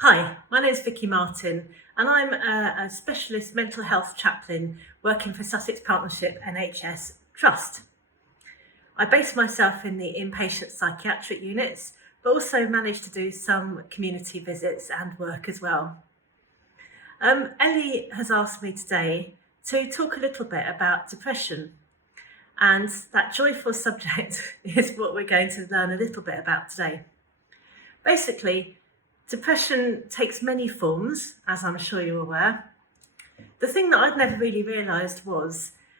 Hi, my name is Victoria.Martin and I'm a specialist mental health chaplain working for Sussex Partnership NHS Trust. I base myself in the inpatient psychiatric units, but also manage to do some community visits and work as well. Ellie has asked me today to talk a little bit about depression, and that joyful subject is what we're going to learn a little bit about today. Basically, depression takes many forms, as I'm sure you're aware. The thing that I'd never really realised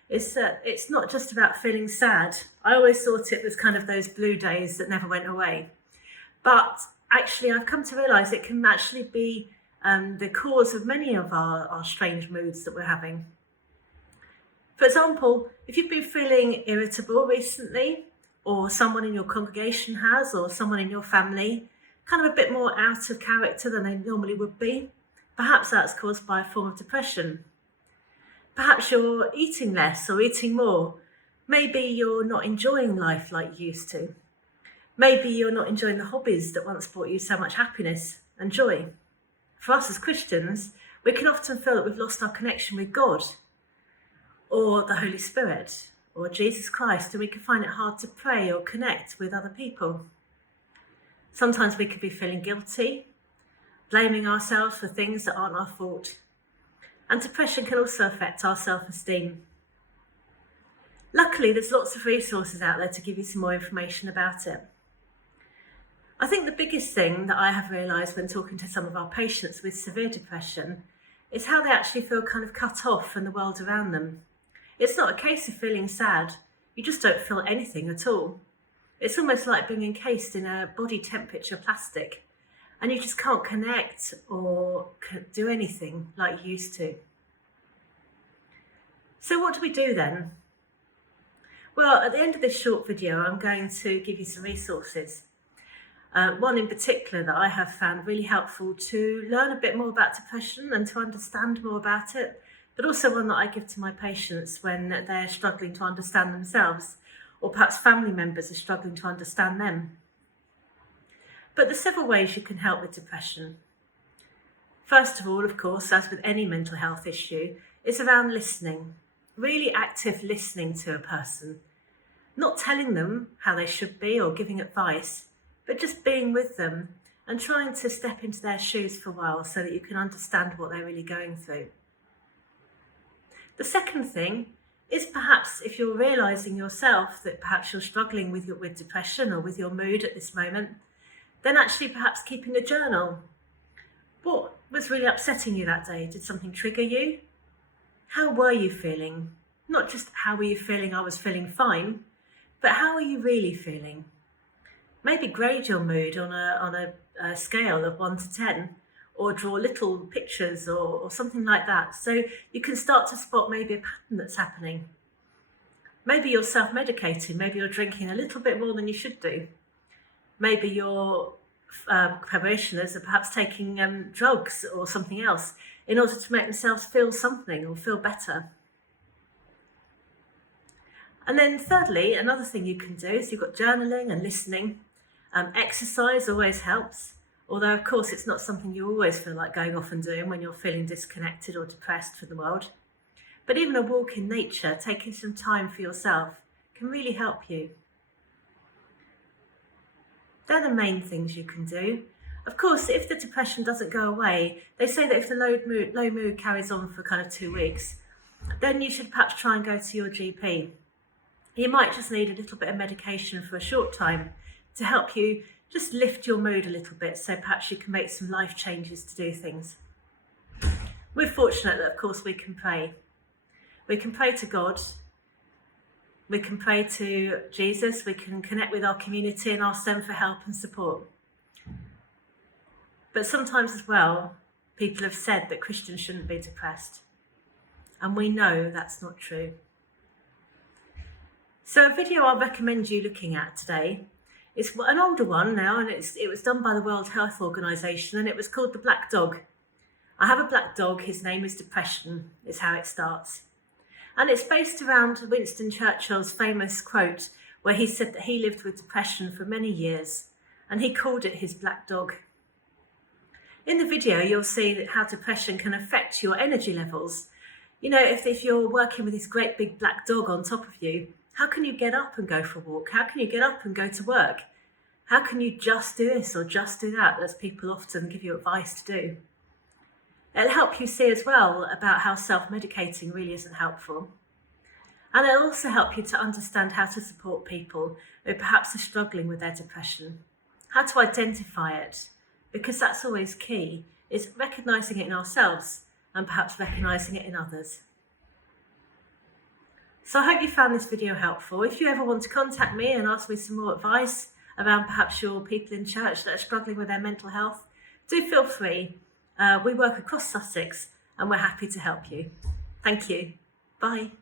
is that it's not just about feeling sad. I always thought it was kind of those blue days that never went away. But actually, I've come to realise it can actually be the cause of many of our strange moods that we're having. For example, if you've been feeling irritable recently, or someone in your congregation has, or someone in your family, kind of a bit more out of character than they normally would be, perhaps that's caused by a form of depression. Perhaps you're eating less or eating more. Maybe you're not enjoying life like you used to. Maybe you're not enjoying the hobbies that once brought you so much happiness and joy. For us as Christians, we can often feel that we've lost our connection with God or the Holy Spirit or Jesus Christ, and we can find it hard to pray or connect with other people. Sometimes we could be feeling guilty, blaming ourselves for things that aren't our fault. And depression can also affect our self-esteem. Luckily, there's lots of resources out there to give you some more information about it. I think the biggest thing that I have realised when talking to some of our patients with severe depression is how they actually feel kind of cut off from the world around them. It's not a case of feeling sad, you just don't feel anything at all. It's almost like being encased in a body temperature plastic, and you just can't connect or do anything like you used to. So what do we do then? Well, at the end of this short video, I'm going to give you some resources. One in particular that I have found really helpful to learn a bit more about depression and to understand more about it, but also one that I give to my patients when they're struggling to understand themselves, or perhaps family members are struggling to understand them. But there's several ways you can help with depression. First of all, of course, as with any mental health issue, is around listening. Really active listening to a person. Not telling them how they should be or giving advice, but just being with them and trying to step into their shoes for a while so that you can understand what they're really going through. The second thing is perhaps if you're realising yourself that perhaps you're struggling with depression or with your mood at this moment, then actually perhaps keeping a journal. What was really upsetting you that day? Did something trigger you? How were you feeling? Not just how were you feeling, I was feeling fine, but how are you really feeling? Maybe grade your mood on a scale of 1 to 10, or draw little pictures or something like that, so you can start to spot maybe a pattern that's happening. Maybe you're self-medicating, maybe you're drinking a little bit more than you should do. Maybe your parishioners are perhaps taking drugs or something else in order to make themselves feel something or feel better. And then thirdly, another thing you can do is you've got journaling and listening. Exercise always helps. Although, of course, it's not something you always feel like going off and doing when you're feeling disconnected or depressed from the world. But even a walk in nature, taking some time for yourself, can really help you. They're the main things you can do. Of course, if the depression doesn't go away, they say that if the low mood carries on for kind of 2 weeks, then you should perhaps try and go to your GP. You might just need a little bit of medication for a short time to help you just lift your mood a little bit, so perhaps you can make some life changes to do things. We're fortunate that, of course, we can pray. We can pray to God. We can pray to Jesus. We can connect with our community and ask them for help and support. But sometimes as well, people have said that Christians shouldn't be depressed. And we know that's not true. So a video I'll recommend you looking at today, it's an older one now, and it was done by the World Health Organization, and it was called The Black Dog. I have a black dog, his name is Depression, is how it starts. And it's based around Winston Churchill's famous quote where he said that he lived with depression for many years, and he called it his black dog. In the video, you'll see that how depression can affect your energy levels. You know, if you're working with this great big black dog on top of you, how can you get up and go for a walk? How can you get up and go to work? How can you just do this or just do that, as people often give you advice to do? It'll help you see as well about how self-medicating really isn't helpful. And it'll also help you to understand how to support people who perhaps are struggling with their depression, how to identify it, because that's always key, is recognising it in ourselves and perhaps recognising it in others. So I hope you found this video helpful. If you ever want to contact me and ask me some more advice around perhaps your people in church that are struggling with their mental health, do feel free. We work across Sussex and we're happy to help you. Thank you. Bye.